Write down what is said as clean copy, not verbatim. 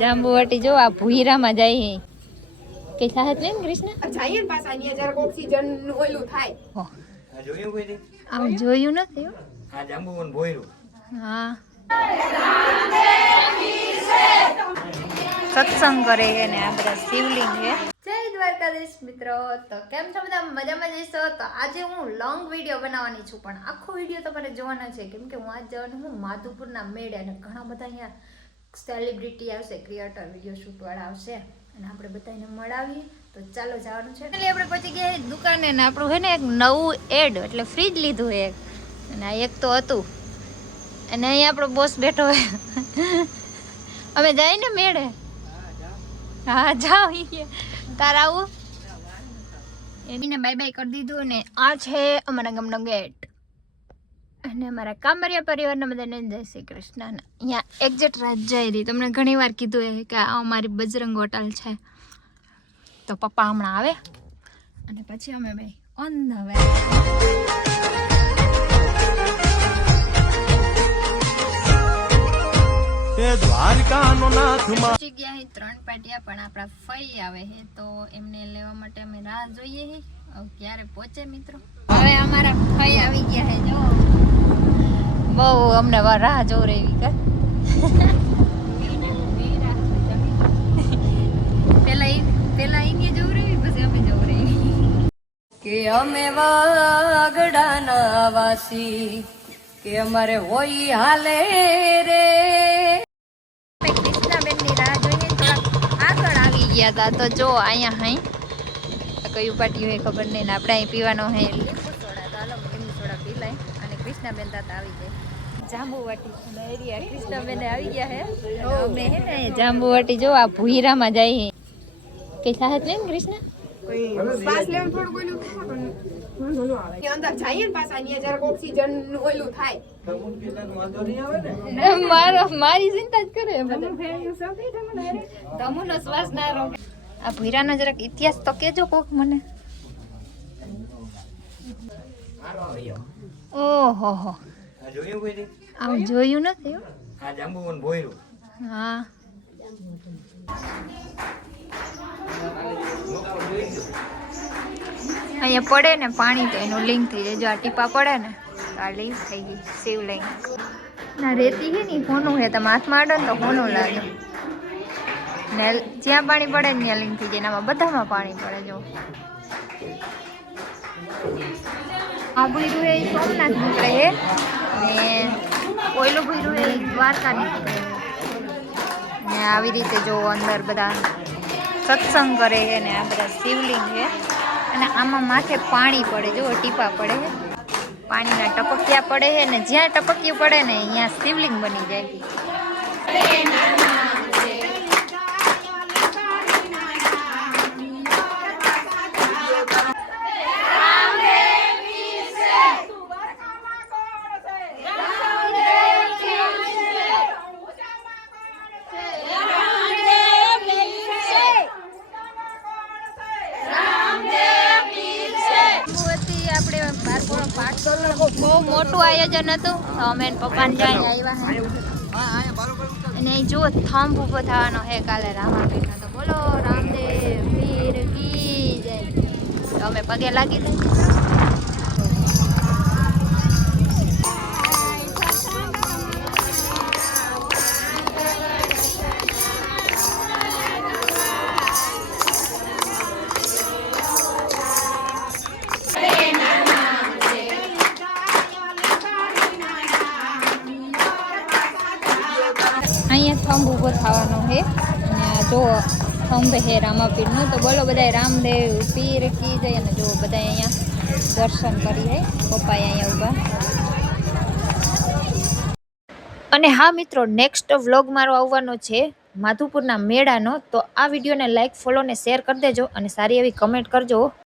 જાંબુવાટી જો આ ભૂઈરામાં જાય કે સાહેબ ને કૃષ્ણ જઈએ ને પાછા અહીંયા જરાક ઓક્સિજન ઓલું થાય. આ જોયું કોઈ દી? આમ જોયું નથી હો. આ જાંબુવન ભોયરું. હા સત્સંગ કરે છે ને આ બધા શિવલિંગ છે. જય દ્વારકાધીશ મિત્રો, તો કેમ છો બધા? મજામાં જઈશો? તો આજે હું લોંગ વિડીયો બનાવવાની છું, પણ આખો વિડીયો તમારે જોવાનો છે કેમ કે હું આજ જવાની હું માધુપુરના મેળે અને ઘણા બધા અહીંયા સેલિબ્રિટી આવશે, ક્રિએટર, વિડીયો શૂટ વાળા આવશે અને આપણે બધાને મળાવીએ. તો ચાલો જવાનું છે. એટલે આપણે પહોંચી ગયા દુકાને ને આપણું છે ને એક નવું એડ એટલે ફ્રીજ લીધું એક અને આ એક તો હતું અને અહીંયા આપણો બોસ બેઠો હોય. અમે જાય ને મેળે? હા જાઓ. તાર આવું એને બાય બાય કરી દીધું ને આ છે અમારા ગામનો ગેટ અને અમારા કામરિયા પરિવારના બધાને જય શ્રી કૃષ્ણ. અહીંયા એક્ઝેક્ટ રાત જઈ રહી. તમને ઘણી વાર કીધું કે આ અમારી બજરંગ હોટલ છે. તો પપ્પા હમણાં આવે અને પછી અમે ભાઈ ઓન ધ વે. દ્વારકાનો નાથ પહોંચી ગયા હે 3 પાટિયા, પણ આપણા ફઈ આવે છે તો એમને લેવા માટે અમે રાહ જોઈએ હે ક્યારે પહોંચે મિત્રો. હવે અમારા ફઈ આવી ગયા હે જો બહુ અમને રાહ જોવ રહી કે પેલા એને જોવ રહી પછી અમે જોવ રહી કે અમે વાગડાના વાસી કે અમારે હોય હાલે રે. કૃષ્ણાબેનની રાહ જોઈએ થોડા આગળ આવી ગયા હતા તો જો અહીંયા હાઈ કયું પાટી હોય ખબર નહીં ને આપણે અહીં પીવાનો હે લીંબુ સોડા. તો હાલો લીંબુ સોડા પી લઈ અને કૃષ્ણાબેન તાતા આવી જાય. જાંબુવાટી એરિયા કૃષ્ણાબેન આવી ગયા હે. અમે હે ને જાંબુવાટી જો આ ભૂઈરામાં જાય કે સાહેબ ને કૃષ્ણ શ્વાસ લેવાનું થોડું ઓલું થાય પણ વાંધો ન આવે. અંદર જઈએ ને પાછા અહીંયા જરાક ઓક્સિજન ઓલું થાય. મારી ચિંતા જ કરે તમુનો શ્વાસ ના રોકે. આ ભૂઈરાનો જરાક ઇતિહાસ તો કેજો કોક મને. ઓહો હો, આ જોયું કોઈ દી? આમ જોયું નથી હો. આ જાંબુવન ભોયરું. હા અહીંયા પડે ને પાણી તો એનું લિંક થઈ જાય. જો આ ટીપા પડે ને તો આ લિંક થઈ ગઈ શિવલિંગ ના. રેતી છે ને હોનું છે, તમે હાથમાં આડો ને તો હોનું લાગે ને જ્યાં પાણી પડે ને ત્યાં લિંક થઈ જાય. આમાં બધામાં પાણી પડે. જો આ ભૂયરું એ સોમનાથ નીકળે છે ને ઓયલું ભૂયરું એ દ્વારકા નીકળે ને આવી રીતે જો અંદર બધા સત્સંગ કરે છે ને આ બધા શિવલિંગ છે અને આમાં માથે પાણી પડે. જો ટીપા પડે છે, પાણીના ટપકિયા પડે છે ને જ્યાં ટપકિયું પડે ને ત્યાં શિવલિંગ બની જાય. બહુ મોટું આયોજન હતું તો અમે પપ્પાને જઈને આવ્યા અને જો થંભ ઉભો થવાનો હે કાલે રામાપીઠનો. તો બોલો રામદેવ પીર કી જય. તો અમે પગે લાગી દઈએ. અહીંયા થંભ ઊભો થવાનો છે અને જો થંભ હે રામાપીરનો. તો બોલો બધા રામદેવ પીર કી જય. અને જો બધા અહીંયા દર્શન કરી હે પપ્પાએ અહીંયા ઊભા. અને હા મિત્રો, નેક્સ્ટ વ્લોગ મારો આવવાનો છે માધુપુરના મેળાનો. તો આ વિડીયોને લાઈક, ફોલો ને શેર કરી દેજો અને સારી એવી કમેન્ટ કરજો.